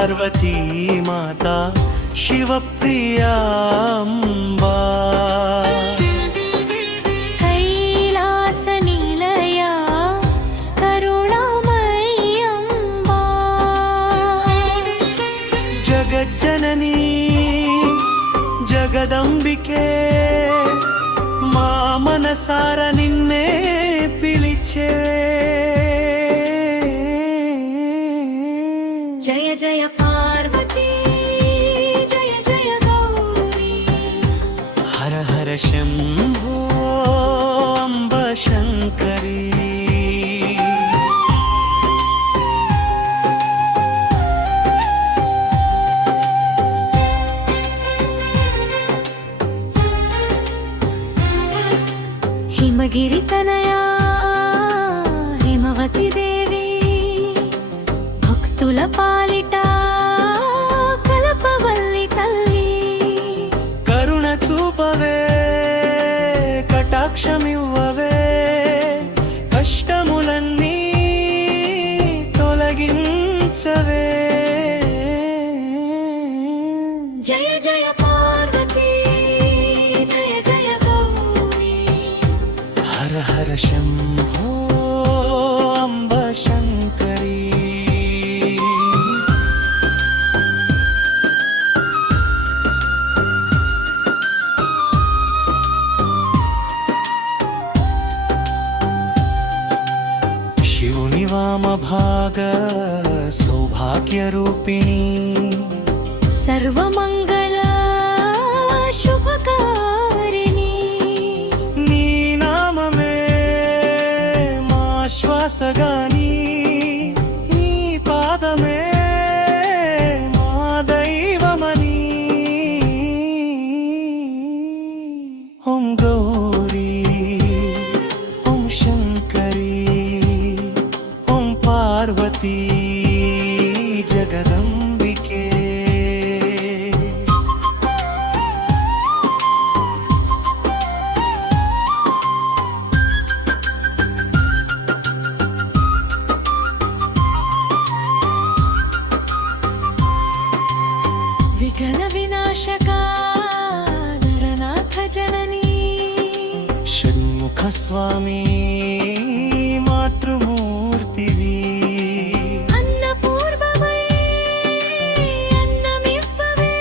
पार्वती माता शिवप्रिया अम्बा कैलासनिलया करुणामयी अम्बा जगज्जननी जगदंबिके मा मनसार निन्ने पिलिचे जय जय पार्वती जय जय गौरी हर हर शंभो अम्ब शंकरी हिमगिरितनया हिमवती देवी భక్తుల పాలిట కల్పవల్లి తల్లి కరుణ చూపవే కటాక్షమివ్వవే కష్టములన్నీ తొలగించవే జయ జయ పార్వతీ జయ జయ గౌరీ హర హర శంభో అంబ శంకరీ शिवुनि वामभाग सौभाग्यरूपिणी सर्वमंगल शुभकारिणी नी नाममे मा श्वासगानी नी पादमे मा दैवमनी ओम गौरी ओम शंकरी ओम पार्वती जगदंबिके विघ्न विनाशका नरनाथ जननी षण्मुख स्वामी मातृमूर्तिवी अन्नपूर्वमै अन्नमिव्ववे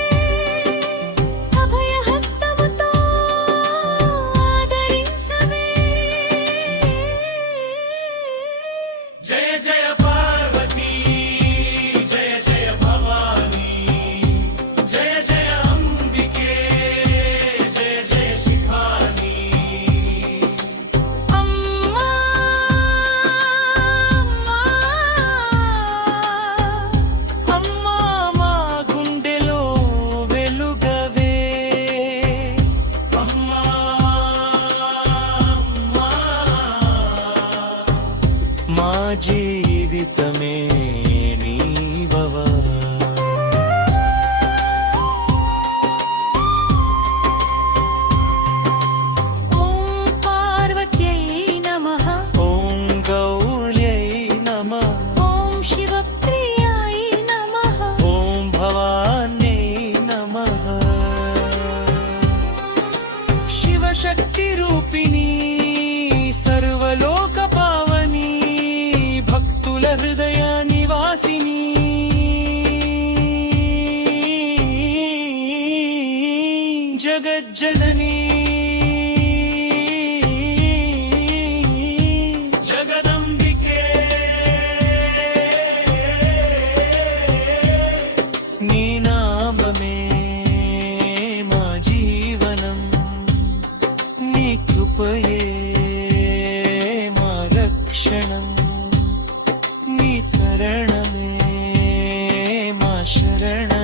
अभयहस्तमुतो आदरिंचवे जय जय पार्वती जय जय भवानी जय जय अंबिके जय जय शिखानी अम्मा अम्मा मा गुंडेलो वेलुगवे अम्मा मा जीवितमे नीवव ॐ पार्वत्यै नमः ॐ गौर्यै नमः ॐ शिवप्रियायै नमः ॐ भवान्यै नमः शिवशक्तिरूपिणी सर्वलोकपावनी भक्तुल हृदय निवासिनी जगज्जननी जगदंबिके नी नाममे मा जीवनं नी कृपये मा रक्षणं नी चरणमे मा शरणं